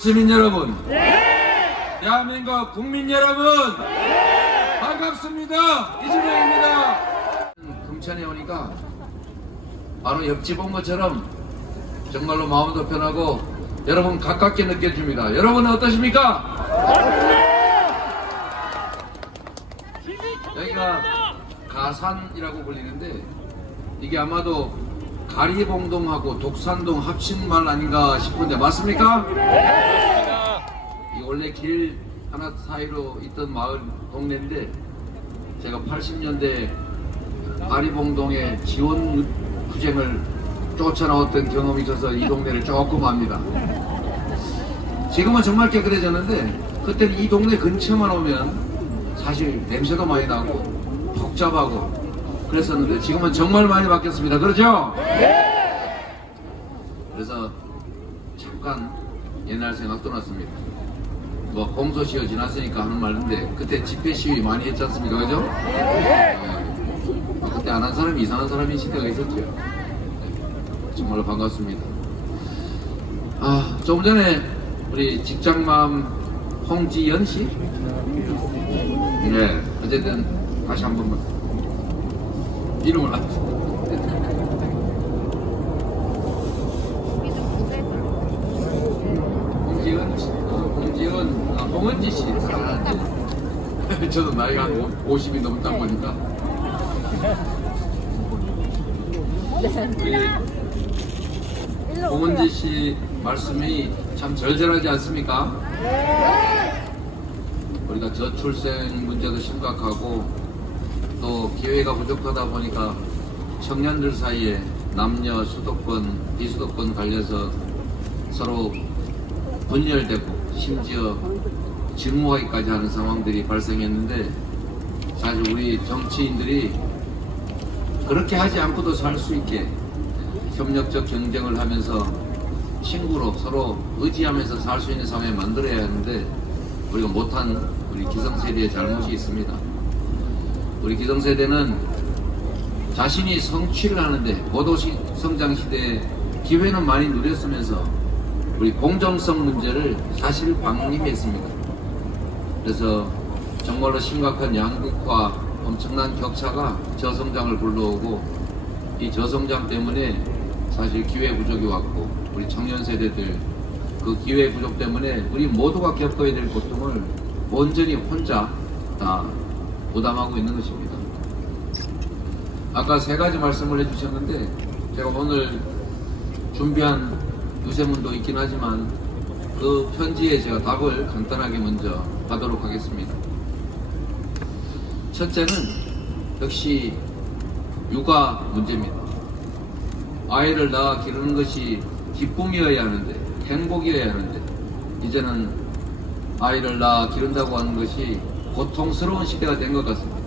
시민 여러분, 대한민국 국민 여러분, 반갑습니다. 이준영입니다. 금천에 오니까 바로 옆집 온 것처럼 정말로 마음도 편하고 여러분 가깝게 느껴집니다. 여러분은 어떠십니까? 여기가 가산이라고 불리는데 이게 아마도 가리봉동하고 독산동 합친 말 아닌가 싶은데 맞습니까? 이 원래 길 하나 사이로 있던 마을 동네인데 제가 80년대 가리봉동의 지원투쟁을 쫓아나왔던 경험이 있어서 이 동네를 조금 압니다. 지금은 정말 깨끗해졌는데 그때는 이 동네 근처만 오면 사실 냄새도 많이 나고 복잡하고 그랬었는데 지금은 정말 많이 바뀌었습니다. 그렇죠? 그래서 잠깐 옛날 생각도 났습니다. 뭐 공소시효 지났으니까 하는 말인데 그때 집회 시위 많이 했지 않습니까? 그죠? 그때 안 한 사람이 이상한 사람인 시대가 있었죠. 정말로 반갑습니다. 조금 전에 우리 직장맘 홍지연 씨? 네, 어쨌든 다시 한 번만 이름을 홍은지 씨. 저도 나이가 한 50이 넘다 보니까 홍은지 씨 말씀이 참 절절하지 않습니까? 우리가 저출생 문제도 심각하고 또 기회가 부족하다 보니까 청년들 사이에 남녀 수도권, 비수도권 갈려서 서로 분열되고 심지어 직무하기까지 하는 상황들이 발생했는데 사실 우리 정치인들이 그렇게 하지 않고도 살 수 있게 협력적 경쟁을 하면서 친구로 서로 의지하면서 살 수 있는 사회를 만들어야 하는데 우리가 못한 우리 기성세대의 잘못이 있습니다. 우리 기성세대는 자신이 성취를 하는데 고도성장 시대에 기회는 많이 누렸으면서 우리 공정성 문제를 사실 방임했습니다. 그래서 정말로 심각한 양극화, 엄청난 격차가 저성장을 불러오고 이 저성장 때문에 사실 기회 부족이 왔고 우리 청년 세대들 그 기회 부족 때문에 우리 모두가 겪어야 될 고통을 온전히 혼자 다 부담하고 있는 것입니다. 아까 3가지 말씀을 해주셨는데 제가 오늘 준비한 유세문도 있긴 하지만 그 편지에 제가 답을 간단하게 먼저 하도록 하겠습니다. 첫째는 역시 육아 문제입니다. 아이를 낳아 기르는 것이 기쁨이어야 하는데 행복이어야 하는데 이제는 아이를 낳아 기른다고 하는 것이 고통스러운 시대가 된 것 같습니다.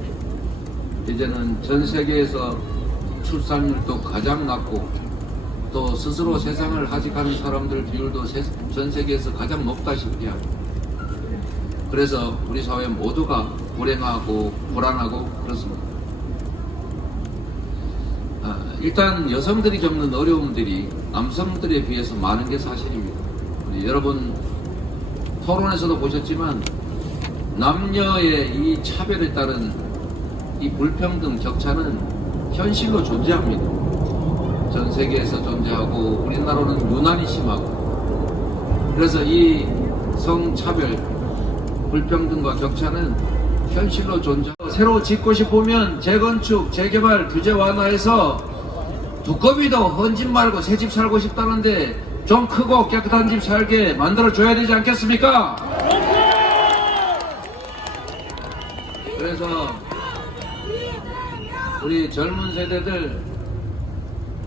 이제는 전 세계에서 출산율도 가장 낮고 또 스스로 세상을 하직하는 사람들 비율도 전 세계에서 가장 높다시피 합니다. 그래서 우리 사회 모두가 불행하고 불안하고 그렇습니다. 일단 여성들이 겪는 어려움들이 남성들에 비해서 많은 게 사실입니다. 우리 여러분 토론에서도 보셨지만 남녀의 이 차별에 따른 이 불평등 격차는 현실로 존재합니다. 전 세계에서 존재하고 우리나라는 유난히 심하고, 그래서 이 성차별 불평등과 격차는 현실로 존재하고, 새로 짓고 싶으면 재건축 재개발 규제 완화해서 두꺼비도 헌집 말고 새 집 살고 싶다는데 좀 크고 깨끗한 집 살게 만들어줘야 되지 않겠습니까? 그래서 우리 젊은 세대들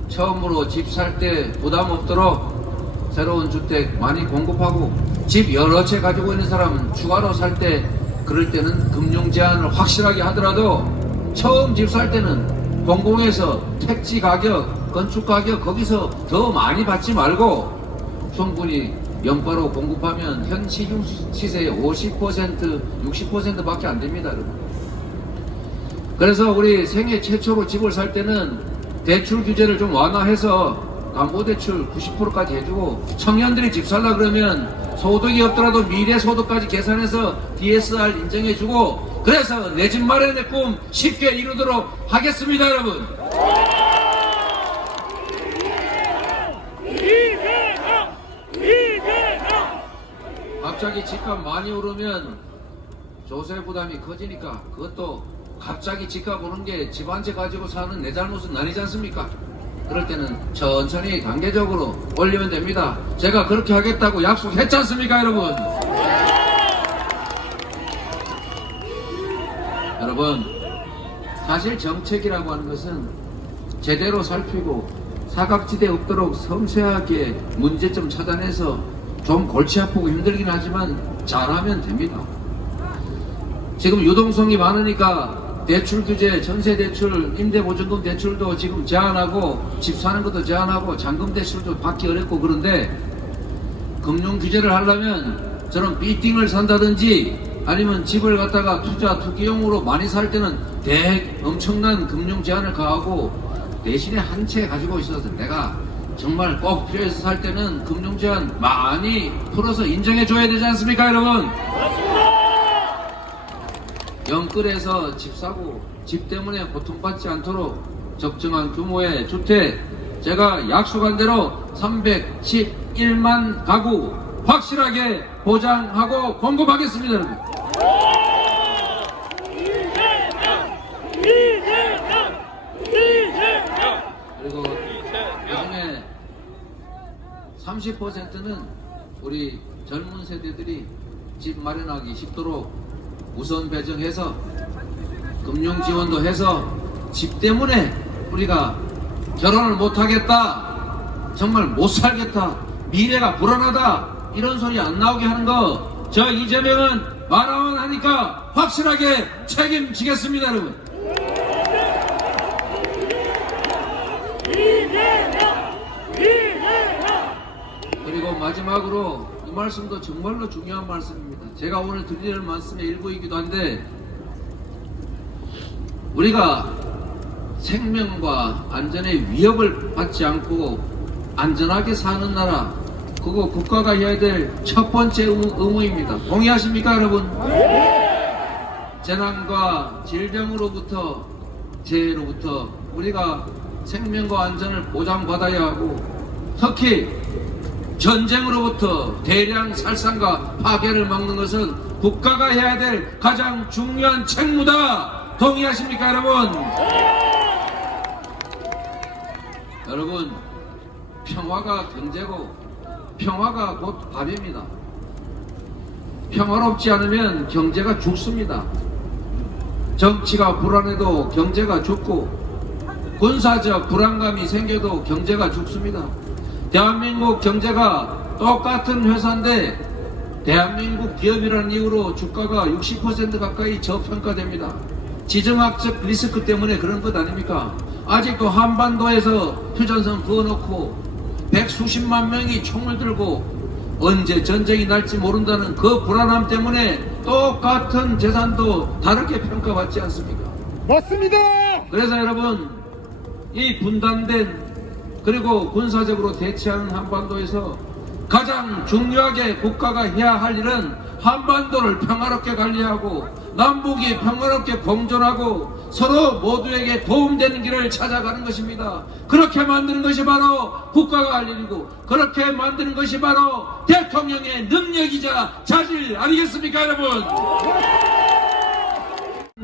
처음으로 집 살 때 부담 없도록 새로운 주택 많이 공급하고, 집 여러 채 가지고 있는 사람은 추가로 살 때 그럴 때는 금융 제한을 확실하게 하더라도 처음 집 살 때는 공공에서 택지 가격, 건축 가격 거기서 더 많이 받지 말고 충분히 연가로 공급하면 현 시중 시세의 50%, 60%밖에 안 됩니다, 여러분. 그래서 우리 생애 최초로 집을 살 때는 대출 규제를 좀 완화해서 담보대출 90%까지 해주고, 청년들이 집 살라 그러면 소득이 없더라도 미래 소득까지 계산해서 DSR 인정해주고, 그래서 내 집 마련의 꿈 쉽게 이루도록 하겠습니다, 여러분. 갑자기 집값 많이 오르면 조세 부담이 커지니까 그것도 갑자기 집값 오른 게 집 한 채 가지고 사는 내 잘못은 아니지 않습니까? 그럴 때는 천천히 단계적으로 올리면 됩니다. 제가 그렇게 하겠다고 약속했지 않습니까, 여러분? 여러분, 사실 정책이라고 하는 것은 제대로 살피고 사각지대 없도록 섬세하게 문제점 찾아내서 좀 골치 아프고 힘들긴 하지만 잘하면 됩니다. 지금 유동성이 많으니까 대출 규제, 전세 대출, 임대보증금 대출도 지금 제한하고 집 사는 것도 제한하고 잔금 대출도 받기 어렵고, 그런데 금융 규제를 하려면 저런 빌딩을 산다든지 아니면 집을 갖다가 투기용으로 많이 살 때는 엄청난 금융 제한을 가하고, 대신에 한 채 가지고 있어서 내가 정말 꼭 필요해서 살 때는 금융 제한 많이 풀어서 인정해 줘야 되지 않습니까, 여러분? 영끌에서 집 사고 집 때문에 고통받지 않도록 적정한 규모의 주택, 제가 약속한 대로 311만 가구 확실하게 보장하고 공급하겠습니다, 여러분. 그리고 그중에 30%는 우리 젊은 세대들이 집 마련하기 쉽도록 우선 배정해서 금융 지원도 해서 집 때문에 우리가 결혼을 못하겠다, 정말 못 살겠다, 미래가 불안하다 이런 소리 안 나오게 하는 거 저 이재명은 말하면 하니까 확실하게 책임지겠습니다, 여러분. 그리고 마지막으로 이 말씀도 정말로 중요한 말씀입니다. 제가 오늘 드릴 말씀의 일부이기도 한데, 우리가 생명과 안전의 위협을 받지 않고 안전하게 사는 나라, 그거 국가가 해야 될 첫 번째 의무입니다. 동의하십니까, 여러분? 재난과 질병으로부터, 재해로부터 우리가 생명과 안전을 보장받아야 하고, 특히 전쟁으로부터 대량 살상과 파괴를 막는 것은 국가가 해야 될 가장 중요한 책무다. 동의하십니까, 여러분? 여러분, 평화가 경제고 평화가 곧 밥입니다. 평화롭지 않으면 경제가 죽습니다. 정치가 불안해도 경제가 죽고, 군사적 불안감이 생겨도 경제가 죽습니다. 대한민국 경제가 똑같은 회사인데 대한민국 기업이라는 이유로 주가가 60% 가까이 저평가됩니다. 지정학적 리스크 때문에 그런 것 아닙니까? 아직도 한반도에서 휴전선 그어놓고 백수십만 명이 총을 들고 언제 전쟁이 날지 모른다는 그 불안함 때문에 똑같은 재산도 다르게 평가받지 않습니까? 맞습니다. 그래서 여러분, 이 분단된 그리고 군사적으로 대치하는 한반도에서 가장 중요하게 국가가 해야 할 일은 한반도를 평화롭게 관리하고 남북이 평화롭게 공존하고 서로 모두에게 도움되는 길을 찾아가는 것입니다. 그렇게 만드는 것이 바로 국가가 할 일이고, 그렇게 만드는 것이 바로 대통령의 능력이자 자질 아니겠습니까, 여러분?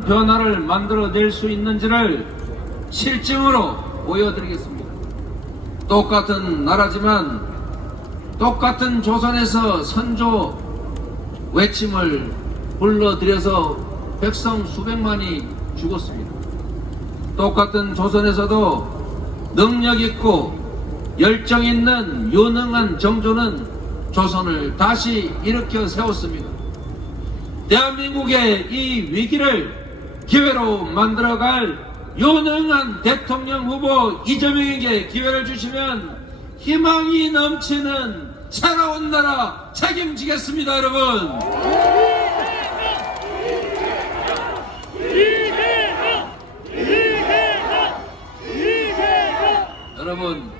변화를 만들어낼 수 있는지를 실증으로 보여드리겠습니다. 똑같은 나라지만 똑같은 조선에서 선조 외침을 불러들여서 백성 수백만이 죽었습니다. 똑같은 조선에서도 능력있고 열정있는 유능한 정조는 조선을 다시 일으켜 세웠습니다. 대한민국의 이 위기를 기회로 만들어갈 유능한 대통령 후보 이재명에게 기회를 주시면 희망이 넘치는 새로운 나라 책임지겠습니다, 여러분. 여러분,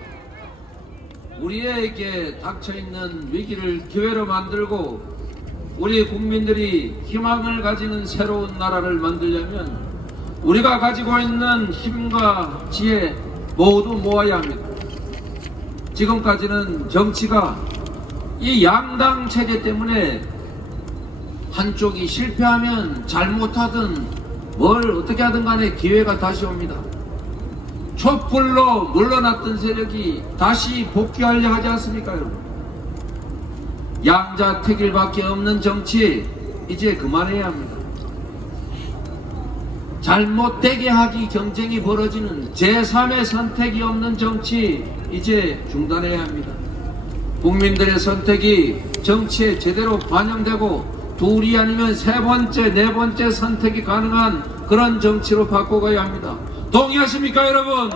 우리에게 닥쳐있는 위기를 기회로 만들고 우리 국민들이 희망을 가지는 새로운 나라를 만들려면 우리가 가지고 있는 힘과 지혜 모두 모아야 합니다. 지금까지는 정치가 이 양당 체제 때문에 한쪽이 실패하면 잘못하든 뭘 어떻게 하든 간에 기회가 다시 옵니다. 촛불로 물러났던 세력이 다시 복귀하려 하지 않습니까, 여러분? 양자택일밖에 없는 정치 이제 그만해야 합니다. 잘못되게 하기 경쟁이 벌어지는 제3의 선택이 없는 정치 이제 중단해야 합니다. 국민들의 선택이 정치에 제대로 반영되고 둘이 아니면 세 번째, 네 번째 선택이 가능한 그런 정치로 바꿔가야 합니다. 동의하십니까, 여러분?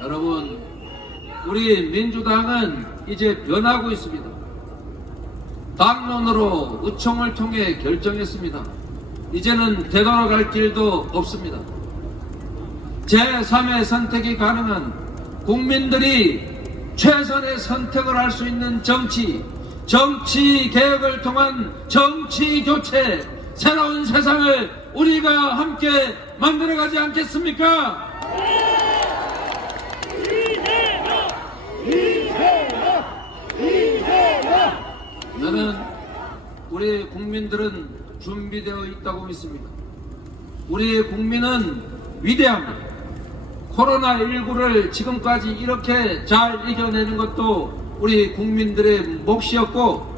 여러분, 우리 민주당은 이제 변하고 있습니다. 당론으로 의총을 통해 결정했습니다. 이제는 되돌아갈 길도 없습니다. 제3의 선택이 가능한 국민들이 최선의 선택을 할 수 있는 정치 개혁을 통한 정치 교체, 새로운 세상을 우리가 함께 만들어가지 않겠습니까? 저는 우리 국민들은 준비되어 있다고 믿습니다. 우리 국민은 위대합니다. 코로나19를 지금까지 이렇게 잘 이겨내는 것도 우리 국민들의 몫이었고,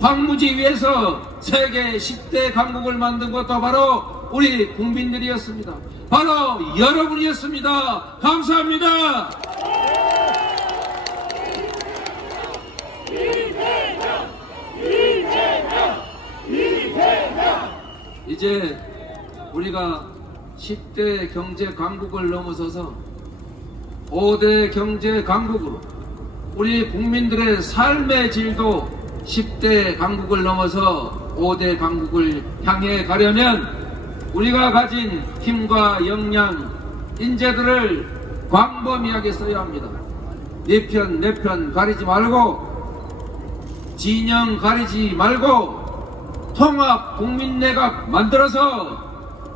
황무지 위에서 세계 10대 강국을 만든 것도 바로 우리 국민들이었습니다. 바로 여러분이었습니다. 감사합니다. 이제 우리가 10대 경제 강국을 넘어서서 5대 경제 강국으로 우리 국민들의 삶의 질도 10대 강국을 넘어서 5대 강국을 향해 가려면 우리가 가진 힘과 역량, 인재들을 광범위하게 써야 합니다. 네 편, 내 편 가리지 말고, 진영 가리지 말고, 통합 국민내각 만들어서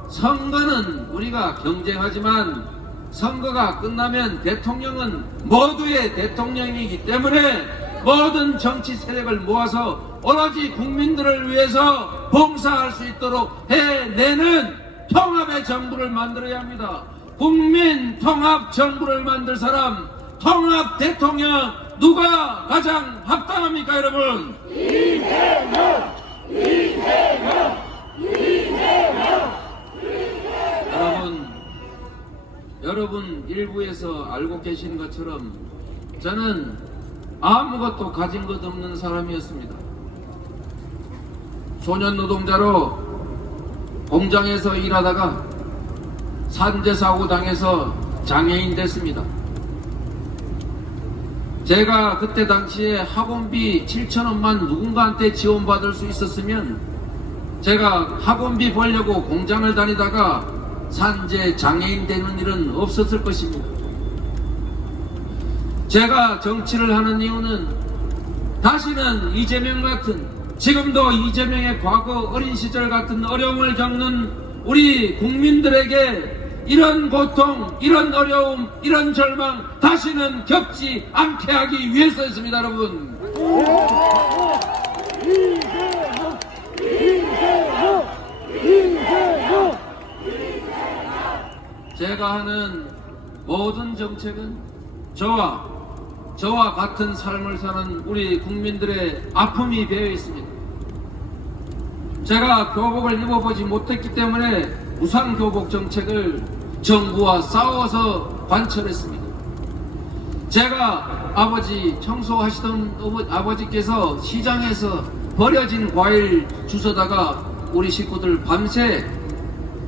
선거는 우리가 경쟁하지만 선거가 끝나면 대통령은 모두의 대통령이기 때문에 모든 정치 세력을 모아서 오로지 국민들을 위해서 봉사할 수 있도록 해내는 통합의 정부를 만들어야 합니다. 국민 통합 정부를 만들 사람, 통합 대통령 누가 가장 합당합니까, 여러분? 이재명! 여러분 일부에서 알고 계시는 것처럼 저는 아무것도 가진 것 없는 사람이었습니다. 소년 노동자로 공장에서 일하다가 산재사고 당해서 장애인 됐습니다. 제가 그때 당시에 학원비 7,000원만 누군가한테 지원받을 수 있었으면 제가 학원비 벌려고 공장을 다니다가 산재 장애인 되는 일은 없었을 것입니다. 제가 정치를 하는 이유는 다시는 이재명 같은, 지금도 이재명의 과거 어린 시절 같은 어려움을 겪는 우리 국민들에게 이런 고통, 이런 어려움, 이런 절망 다시는 겪지 않게 하기 위해서였습니다, 여러분. 제가 하는 모든 정책은 저와 같은 삶을 사는 우리 국민들의 아픔이 배어 있습니다. 제가 교복을 입어보지 못했기 때문에 무상교복 정책을 정부와 싸워서 관철했습니다. 제가 아버지 청소하시던 아버지께서 시장에서 버려진 과일 주워다가 우리 식구들 밤새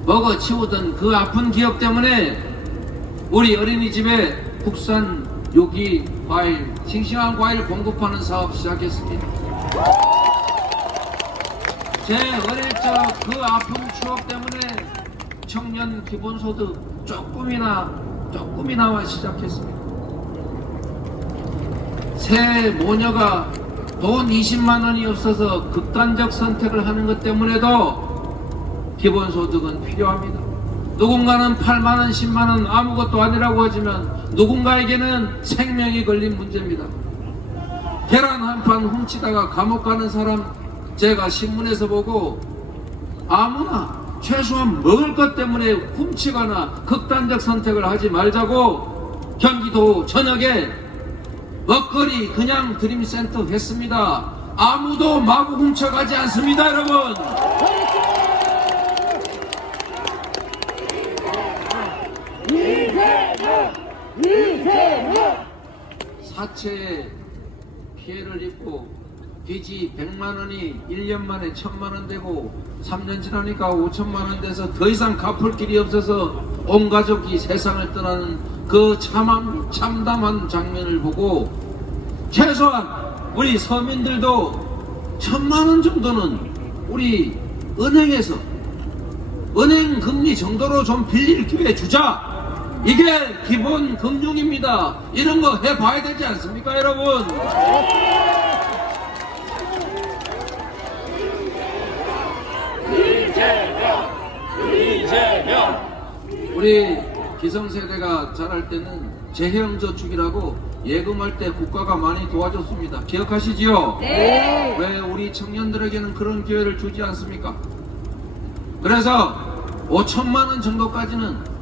먹어치우던 그 아픈 기억 때문에 우리 어린이집에 국산 요기 과일, 싱싱한 과일 공급하는 사업 시작했습니다. 제 어릴 적 그 아픈 추억 때문에 청년 기본소득 조금이나와 시작했습니다. 새 모녀가 돈 20만 원이 없어서 극단적 선택을 하는 것 때문에도 기본소득은 필요합니다. 누군가는 8만 원, 10만 원 아무것도 아니라고 하지만 누군가에게는 생명이 걸린 문제입니다. 계란 한 판 훔치다가 감옥 가는 사람 제가 신문에서 보고 아무나 최소한 먹을 것 때문에 훔치거나 극단적 선택을 하지 말자고 경기도 전역에 먹거리 그냥 드림센터 했습니다. 아무도 마구 훔쳐가지 않습니다, 여러분. 사채에 피해를 입고 빚이 100만 원이 1년 만에 1000만 원 되고 3년 지나니까 5천만 원 돼서 더 이상 갚을 길이 없어서 온 가족이 세상을 떠나는 그 참담한 장면을 보고 최소한 우리 서민들도 1000만 원 정도는 우리 은행에서 은행 금리 정도로 좀 빌릴 기회 주자. 이게 기본 금융입니다. 이런 거 해봐야 되지 않습니까, 여러분? 이재명! 우리 기성세대가 자랄 때는 재형저축이라고 예금할 때 국가가 많이 도와줬습니다. 기억하시지요? 네. 왜 우리 청년들에게는 그런 기회를 주지 않습니까? 그래서 5천만 원 정도까지는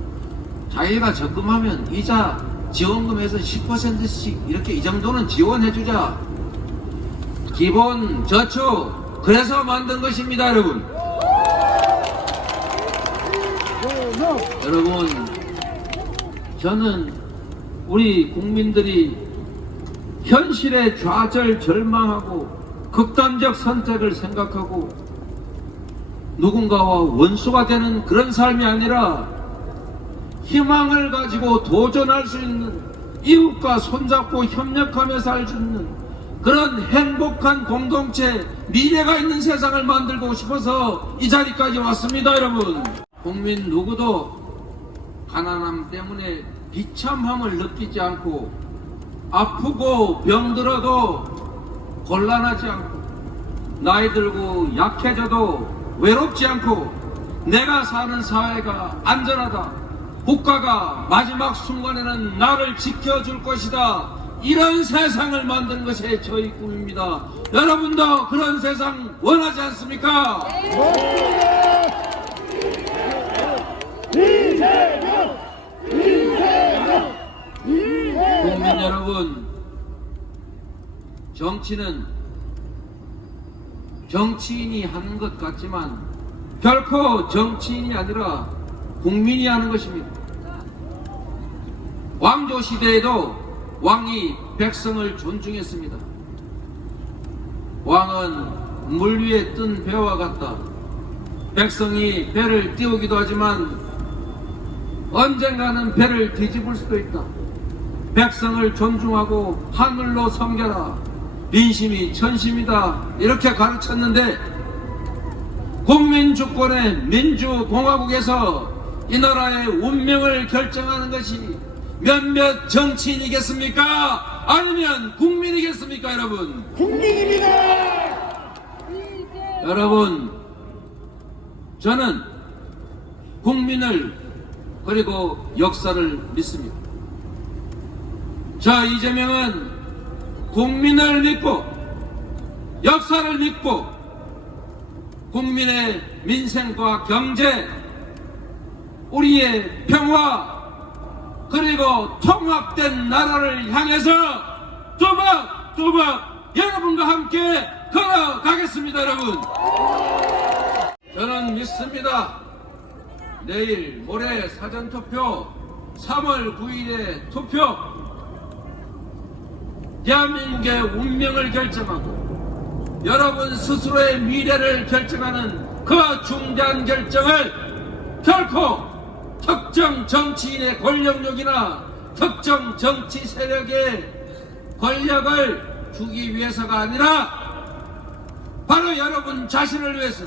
자기가 적금하면 이자 지원금에서 10%씩 이렇게 이 정도는 지원해주자. 기본 저축, 그래서 만든 것입니다, 여러분. 여러분, 저는 우리 국민들이 현실에 좌절절망하고 극단적 선택을 생각하고 누군가와 원수가 되는 그런 삶이 아니라 희망을 가지고 도전할 수 있는, 이웃과 손잡고 협력하며 살 수 있는 그런 행복한 공동체, 미래가 있는 세상을 만들고 싶어서 이 자리까지 왔습니다, 여러분. 국민 누구도 가난함 때문에 비참함을 느끼지 않고 아프고 병들어도 곤란하지 않고 나이 들고 약해져도 외롭지 않고 내가 사는 사회가 안전하다, 국가가 마지막 순간에는 나를 지켜줄 것이다, 이런 세상을 만드는 것이 저희 꿈입니다. 여러분도 그런 세상 원하지 않습니까? 국민 여러분, 정치는 정치인이 하는 것 같지만 결코 정치인이 아니라 국민이 하는 것입니다. 왕조 시대에도 왕이 백성을 존중했습니다. 왕은 물 위에 뜬 배와 같다. 백성이 배를 띄우기도 하지만 언젠가는 배를 뒤집을 수도 있다. 백성을 존중하고 하늘로 섬겨라. 민심이 천심이다. 이렇게 가르쳤는데 국민주권의 민주공화국에서 이 나라의 운명을 결정하는 것이 몇몇 정치인이겠습니까? 아니면 국민이겠습니까, 여러분? 국민입니다. 여러분, 저는 국민을 그리고 역사를 믿습니다. 자, 이재명은 국민을 믿고 역사를 믿고 국민의 민생과 경제, 우리의 평화 그리고 통합된 나라를 향해서 뚜벅뚜벅 여러분과 함께 걸어가겠습니다. 여러분, 저는 믿습니다. 내일 모레 사전투표 3월 9일에 투표, 대한민국의 운명을 결정하고 여러분 스스로의 미래를 결정하는 그 중대한 결정을 결코 특정 정치인의 권력욕이나 특정 정치 세력의 권력을 주기 위해서가 아니라 바로 여러분 자신을 위해서,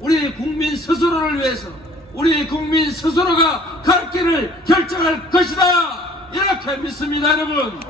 우리 국민 스스로를 위해서, 우리 국민 스스로가 갈 길을 결정할 것이다, 이렇게 믿습니다. 여러분,